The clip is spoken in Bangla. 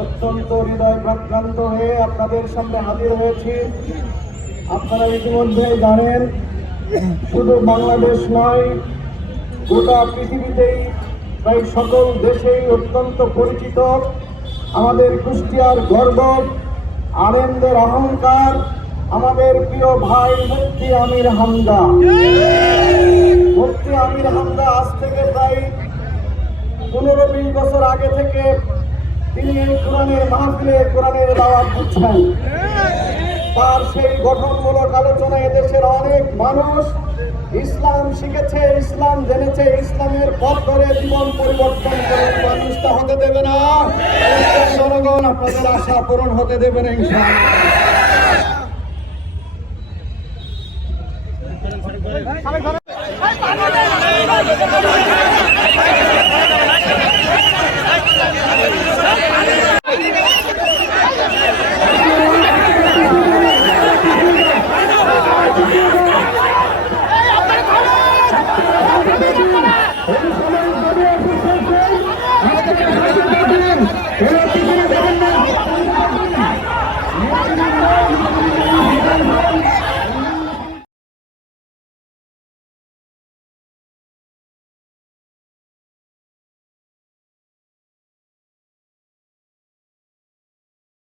অত্যন্ত হৃদয় প্রাক্রান্ত হয়ে আপনাদের সামনে হাজির হয়েছি। আপনারা ইতিমধ্যে জানেন, শুধু বাংলাদেশ নয়, গোটা পৃথিবীতেই প্রায় সকল দেশেই অত্যন্ত পরিচিত আমাদের কুষ্টিয়ার গর্ব, আনন্দের অহংকার, আমাদের প্রিয় ভাই মুফতি আমির হামজা। মুফতি আমির হামজা আজ থেকে প্রায় 15-20 বছর আগে থেকে তিনি এই কোরআনের মাহফিলে কোরআনের দাওয়াত দিচ্ছেন। তার সেই গঠনমূলক আলোচনা এদেশের অনেক মানুষ ইসলাম শিখেছে, ইসলাম জেনেছে, ইসলামের পথ ধরে জীবন পরিবর্তন করে মানুষটা হতে দেবে না। জনগণ আপনাদের আশা পূরণ হতে দেবে না ইনশাআল্লাহ।